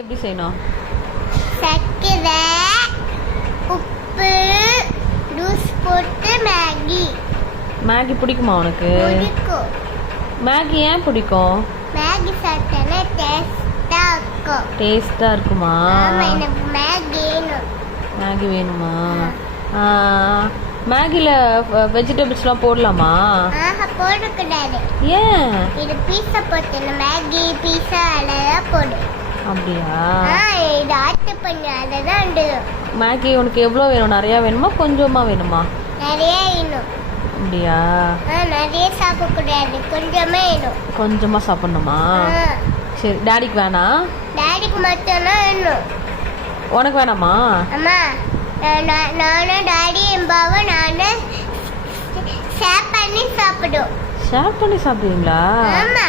எப்படி செய்யணும்? சர்க்கரை, உப்பு, ஜூஸ் போட்டு மேகி பிடிக்குமா உனக்கு? பிடிக்கும். மேகி ஏன் பிடிக்கும்? மேகி சாப்பிட்டா டேஸ்டா இருக்கும். டேஸ்டா இருக்குமா? ஆமா, எனக்கு மேகி வேணும். மேகி வேணுமா? மேகில வெஜிடபிள்ஸ்லாம் போடலாமா? போடக்கூடாது. ஏன்? இது பீஸா போட்டு மேகி பீஸா அதெல்லாம் போடு. அப்படியா? இது ஆர்டர் பண்ணி அதெல்லாம் மேகி உனக்கு எவ்வளோ வேணும்? நிறையா வேணுமா கொஞ்சமா வேணுமா? நிறைய வேணும். அப்படியா? நிறைய சாப்பிடக்கூடாது, கொஞ்சமே வேணும். கொஞ்சமா சாப்பிடணுமா? சரி, டாடிக்கு வேணாம்? டாடிக்கு மட்டும்தான் வேணும். உனக்கு வேணாமா? அம்மா, நானும் டாடி எம்பாவும் நானும் ஷேர் பண்ணி சாப்பிடுவோம். ஷேர் பண்ணி சாப்பிடுவீங்களா? ஆமா.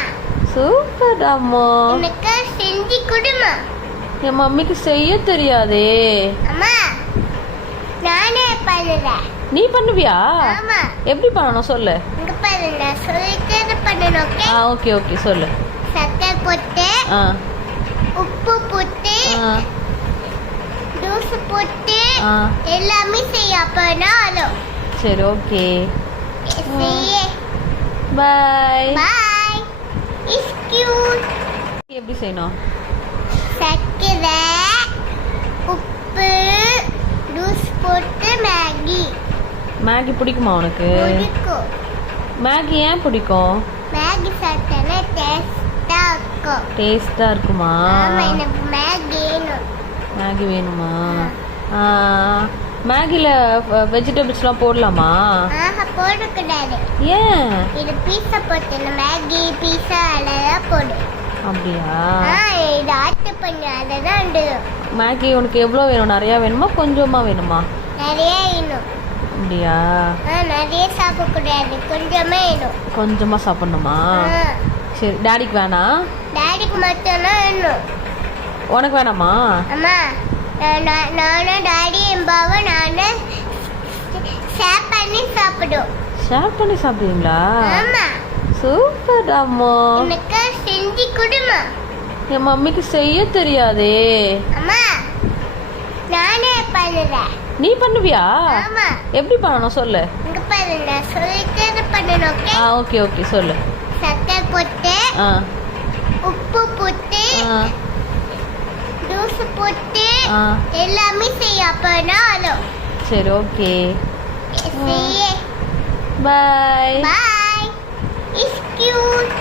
சூப்பர் அம்மா. எனக்கு செஞ்சு கொடுமா. என் மம்மிக்கு செய்ய தெரியாதே. அம்மா, நானே பண்ணுறேன். நீ பண்ணுவியா? ஆமா. எப்படி பண்ணணும் சொல்லு. இங்க பாரு, நான் சொல்லிட்டு பண்ணணும். ஓகே ஓகே சொல்லு. சக்கரை போட்டு, உப்பு போட்டு, ஜூஸ் போட்டு எல்லாமே செய்ய. அப்பனா சரி, ஓகே. செய்ய. Bye bye. Is cute. எப்படி செய்யணும்? சக்கரை, உப்பு, ஜூஸ் போட்டு மேகி பிடிக்குமா உனக்கு? பிடிக்கும். மேகி ஏன் பிடிக்கும்? மேகி சாப்பிட்டா டேஸ்டா இருக்கும். டேஸ்டா இருக்குமா? ஆமா, எனக்கு மேகி வேணும். மேகி வேணுமா? மேகில வெஜிடபிள்ஸ்லாம் போடலாமா? போடக்கூடாது. ஏன்? இது பீஸா போட்டு மேகி பீஸா அதெல்லாம் போடு. அப்படியா? இது ஆர்டர் பண்ணி அதெல்லாம் மேகி உனக்கு எவ்வளோ வேணும்? நிறையா வேணுமா கொஞ்சமா வேணுமா? நிறைய வேணும். அப்படியா? நிறைய சாப்பிடக்கூடாது, கொஞ்சமே வேணும். கொஞ்சமா சாப்பிடணுமா? சரி, டாடிக்கு வேணாம்? டாடிக்கு மட்டும்தான் வேணும். உனக்கு வேணாமா? அம்மா, நானும் டாடி எம்பாவும் நானும் ஷேர் பண்ணி சாப்பிடுவோம். ஷேர் பண்ணி சாப்பிடுவீங்களா? ஆமா. சூப்பர் அம்மா. எனக்கு செஞ்சு கொடுமா. என் மம்மிக்கு செய்ய தெரியாதே. அம்மா, நானே பண்ணுறேன். நீ பண்ணுவியா? ஆமா. எப்படி பண்ணணும் சொல்லு. இங்க பாரு, நான் சொல்லிட்டு பண்ணணும். ஓகே ஓகே சொல்லு. சக்கரை போட்டு, உப்பு போட்டு, ஜூஸ் போட்டு எல்லாமே செய்ய. அப்பனா சரி, ஓகே. செய்ய. Bye bye. Is cute.